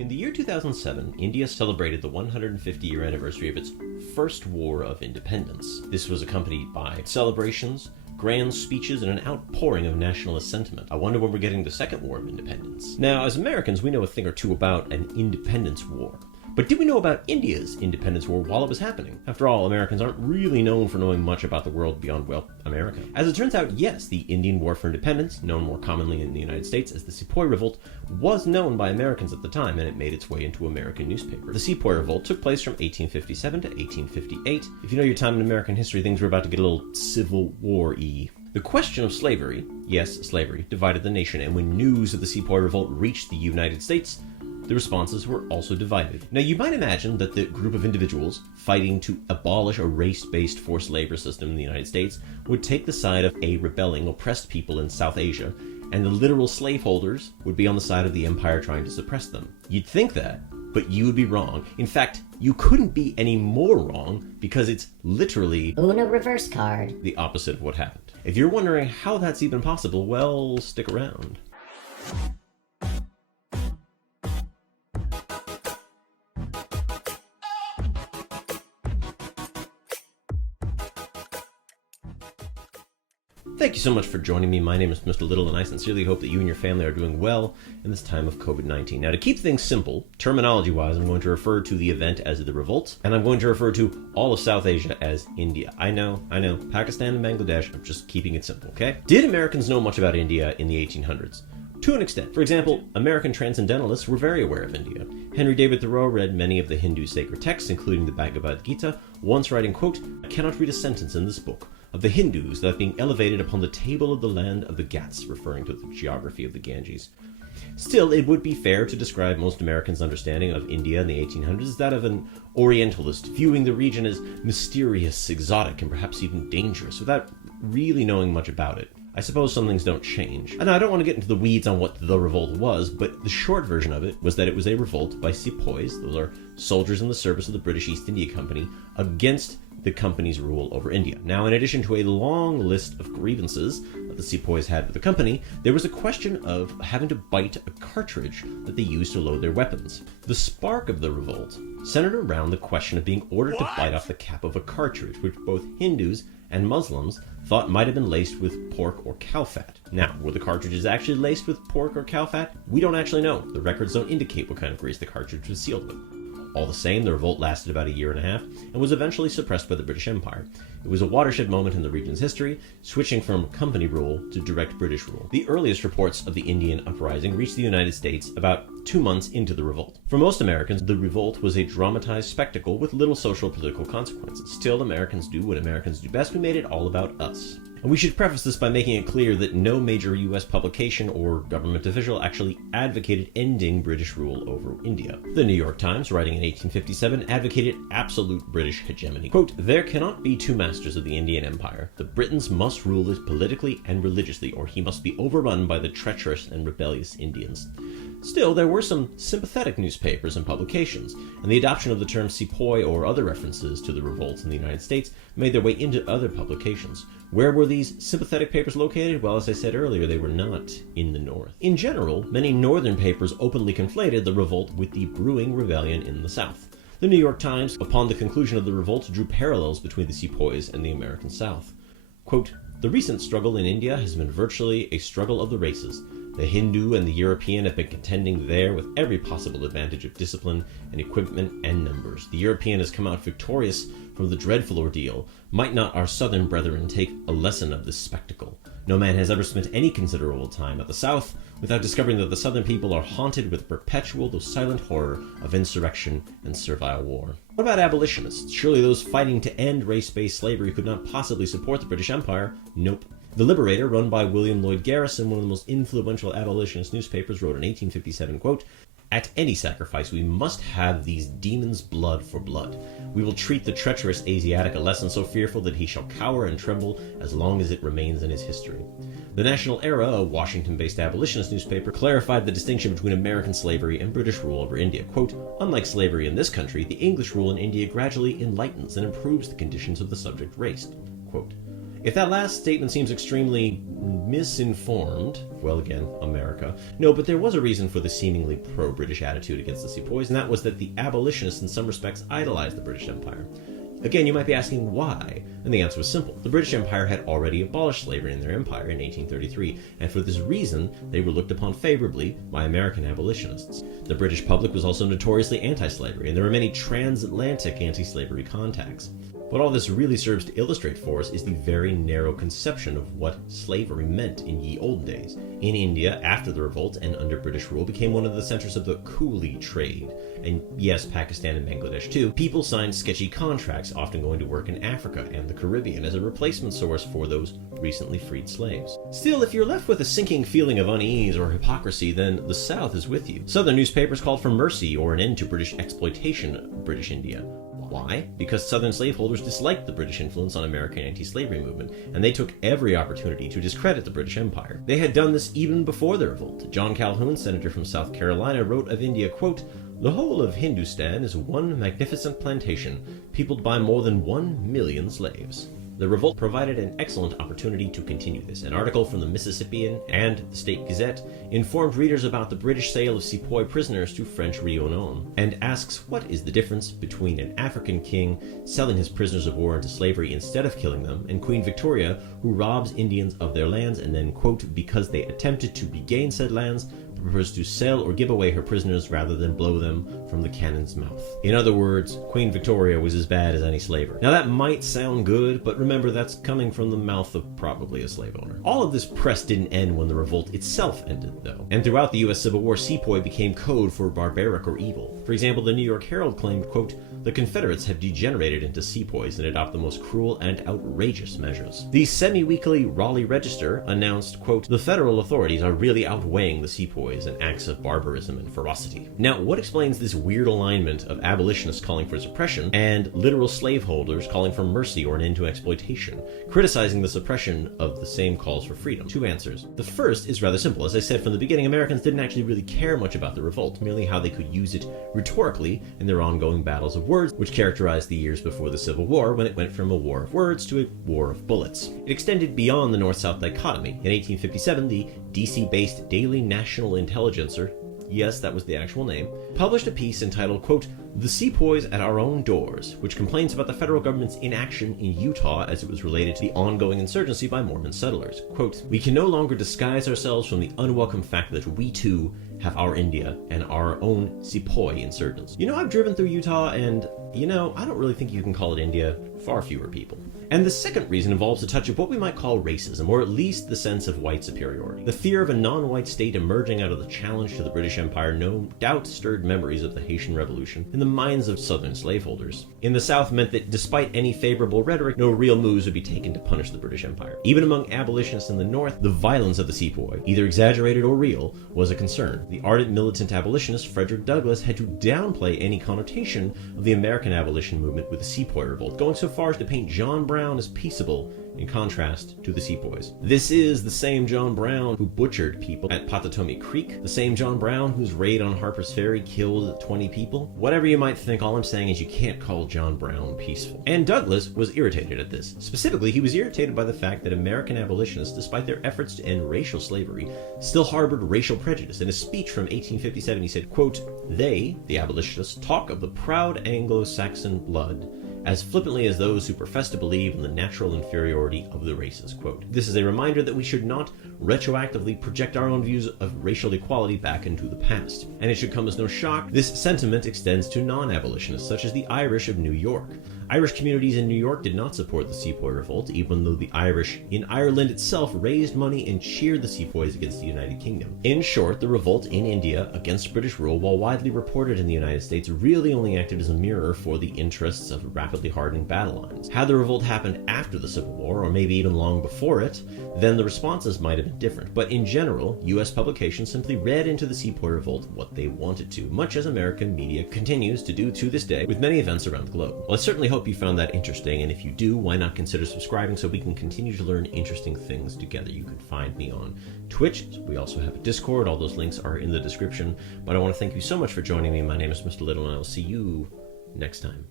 In the year 2007, India celebrated the 150-year anniversary of its first War of Independence. This was accompanied by celebrations, grand speeches, and an outpouring of nationalist sentiment. I wonder when we're getting the Second War of Independence. Now, as Americans, we know a thing or two about an independence war. But did we know about India's independence war while it was happening? After all, Americans aren't really known for knowing much about the world beyond, well, America. As it turns out, yes, the Indian War for Independence, known more commonly in the United States as the Sepoy Revolt, was known by Americans at the time, and it made its way into American newspapers. The Sepoy Revolt took place from 1857 to 1858. If you know your time in American history, things were about to get a little Civil War-y. The question of slavery, yes, slavery, divided the nation, and when news of the Sepoy Revolt reached the United States, the responses were also divided. Now, you might imagine that the group of individuals fighting to abolish a race-based forced labor system in the United States would take the side of a rebelling, oppressed people in South Asia, and the literal slaveholders would be on the side of the empire trying to suppress them. You'd think that, but you would be wrong. In fact, you couldn't be any more wrong because it's literally Uno reverse card. The opposite of what happened. If you're wondering how that's even possible, well, stick around. Thank you so much for joining me. My name is Mr. Little, and I sincerely hope that you and your family are doing well in this time of COVID-19. Now, to keep things simple, terminology-wise, I'm going to refer to the event as the Revolt, and I'm going to refer to all of South Asia as India. I know, Pakistan and Bangladesh, I'm just keeping it simple, okay? Did Americans know much about India in the 1800s? To an extent. For example, American transcendentalists were very aware of India. Henry David Thoreau read many of the Hindu sacred texts, including the Bhagavad Gita, once writing, quote, "I cannot read a sentence in this book of the Hindus that being elevated upon the table of the land of the Ghats," referring to the geography of the Ganges. Still, it would be fair to describe most Americans' understanding of India in the 1800s as that of an Orientalist, viewing the region as mysterious, exotic, and perhaps even dangerous, without really knowing much about it. I suppose some things don't change. And I don't want to get into the weeds on what the revolt was, but the short version of it was that it was a revolt by sepoys, those are soldiers in the service of the British East India Company, against the company's rule over India. Now, in addition to a long list of grievances that the sepoys had with the company, there was a question of having to bite a cartridge that they used to load their weapons. The spark of the revolt centered around the question of being ordered to bite off the cap of a cartridge, which both Hindus and Muslims thought might have been laced with pork or cow fat. Now, were the cartridges actually laced with pork or cow fat? We don't actually know. The records don't indicate what kind of grease the cartridge was sealed with. All the same, the revolt lasted about a year and a half and was eventually suppressed by the British Empire. It was a watershed moment in the region's history, switching from company rule to direct British rule. The earliest reports of the Indian uprising reached the United States about 2 months into the revolt. For most Americans, the revolt was a dramatized spectacle with little social or political consequences. Still, Americans do what Americans do best. We made it all about us. And we should preface this by making it clear that no major U.S. publication or government official actually advocated ending British rule over India. The New York Times, writing in 1857, advocated absolute British hegemony. Quote, "There cannot be two masters of the Indian Empire. The Britons must rule it politically and religiously, or he must be overrun by the treacherous and rebellious Indians." Still, there were some sympathetic newspapers and publications, and the adoption of the term sepoy or other references to the revolts in the United States made their way into other publications. Where were these sympathetic papers located? Well, as I said earlier, they were not in the North. In general, many Northern papers openly conflated the revolt with the brewing rebellion in the South. The New York Times, upon the conclusion of the revolt, drew parallels between the sepoys and the American South. Quote, "The recent struggle in India has been virtually a struggle of the races. The Hindu and the European have been contending there with every possible advantage of discipline and equipment and numbers. The European has come out victorious from the dreadful ordeal. Might not our southern brethren take a lesson of this spectacle? No man has ever spent any considerable time at the South without discovering that the southern people are haunted with perpetual though silent horror of insurrection and servile war." What about abolitionists? Surely those fighting to end race-based slavery could not possibly support the British Empire. Nope. The Liberator, run by William Lloyd Garrison, one of the most influential abolitionist newspapers, wrote in 1857, quote, "At any sacrifice we must have these demons blood for blood. We will treat the treacherous Asiatic a lesson so fearful that he shall cower and tremble as long as it remains in his history." The National Era, a Washington-based abolitionist newspaper, clarified the distinction between American slavery and British rule over India. Quote, "Unlike slavery in this country, the English rule in India gradually enlightens and improves the conditions of the subject race." Quote, If that last statement seems extremely misinformed, well, again, America. No, but there was a reason for the seemingly pro-British attitude against the Sepoys, and that was that the abolitionists in some respects idolized the British Empire. Again, you might be asking why, and the answer was simple. The British Empire had already abolished slavery in their empire in 1833, and for this reason, they were looked upon favorably by American abolitionists. The British public was also notoriously anti-slavery, and there were many transatlantic anti-slavery contacts. What all this really serves to illustrate for us is the very narrow conception of what slavery meant in ye olden days. In India, after the revolt and under British rule, became one of the centers of the coolie trade. And yes, Pakistan and Bangladesh too. People signed sketchy contracts, often going to work in Africa and the Caribbean as a replacement source for those recently freed slaves. Still, if you're left with a sinking feeling of unease or hypocrisy, then the South is with you. Southern newspapers called for mercy or an end to British exploitation of British India. Why? Because Southern slaveholders disliked the British influence on American anti-slavery movement, and they took every opportunity to discredit the British Empire. They had done this even before the revolt. John Calhoun, senator from South Carolina, wrote of India, quote, "The whole of Hindustan is one magnificent plantation, peopled by more than 1 million slaves." The revolt provided an excellent opportunity to continue this. An article from the Mississippian and the State Gazette informed readers about the British sale of Sepoy prisoners to French Réunion, and asks what is the difference between an African king selling his prisoners of war into slavery instead of killing them, and Queen Victoria, who robs Indians of their lands and then, quote, "because they attempted to regain said lands, prefers to sell or give away her prisoners rather than blow them from the cannon's mouth." In other words, Queen Victoria was as bad as any slaver. Now that might sound good, but remember that's coming from the mouth of probably a slave owner. All of this press didn't end when the revolt itself ended, though. And throughout the US Civil War, Sepoy became code for barbaric or evil. For example, the New York Herald claimed, quote, "The Confederates have degenerated into sepoys and adopt the most cruel and outrageous measures." The semi-weekly Raleigh Register announced, quote, "The federal authorities are really outweighing the sepoys and acts of barbarism and ferocity." Now, what explains this weird alignment of abolitionists calling for suppression and literal slaveholders calling for mercy or an end to exploitation, criticizing the suppression of the same calls for freedom? Two answers. The first is rather simple. As I said from the beginning, Americans didn't actually really care much about the revolt, merely how they could use it rhetorically in their ongoing battles of words, which characterized the years before the Civil War, when it went from a war of words to a war of bullets. It extended beyond the North-South dichotomy. In 1857, the DC-based Daily National Intelligencer, yes, that was the actual name, published a piece entitled, quote, "The Sepoys at Our Own Doors," which complains about the federal government's inaction in Utah as it was related to the ongoing insurgency by Mormon settlers. Quote, "We can no longer disguise ourselves from the unwelcome fact that we too have our India and our own Sepoy insurgents." You know, I've driven through Utah and, I don't really think you can call it India. Far fewer people. And the second reason involves a touch of what we might call racism, or at least the sense of white superiority. The fear of a non-white state emerging out of the challenge to the British Empire no doubt stirred memories of the Haitian Revolution in the minds of Southern slaveholders. In the South meant that despite any favorable rhetoric, no real moves would be taken to punish the British Empire. Even among abolitionists in the North, the violence of the Sepoy, either exaggerated or real, was a concern. The ardent militant abolitionist Frederick Douglass had to downplay any connotation of the American abolition movement with the Sepoy Revolt, going so far as to paint John Brown as peaceable in contrast to the Sepoys. This is the same John Brown who butchered people at Potatomi Creek, the same John Brown whose raid on Harper's Ferry killed 20 people. Whatever you might think, all I'm saying is you can't call John Brown peaceful. And Douglass was irritated at this. Specifically, he was irritated by the fact that American abolitionists, despite their efforts to end racial slavery, still harbored racial prejudice. In a speech from 1857, he said, quote, "They, the abolitionists, talk of the proud Anglo-Saxon blood as flippantly as those who profess to believe in the natural inferiority of the races." Quote, "This is a reminder that we should not retroactively project our own views of racial equality back into the past." And it should come as no shock, this sentiment extends to non-abolitionists, such as the Irish of New York. Irish communities in New York did not support the Sepoy Revolt, even though the Irish in Ireland itself raised money and cheered the Sepoys against the United Kingdom. In short, the revolt in India against British rule, while widely reported in the United States, really only acted as a mirror for the interests of rapidly hardening battle lines. Had the revolt happened after the Civil War, or maybe even long before it, then the responses might have been different. But in general, US publications simply read into the Sepoy Revolt what they wanted to, much as American media continues to do to this day with many events around the globe. Well, I certainly hope you found that interesting, and if you do, why not consider subscribing so we can continue to learn interesting things together. You can find me on Twitch. We also have a Discord. All those links are in the description. But I want to thank you so much for joining me. My name is Mr. Little, and I will see you next time.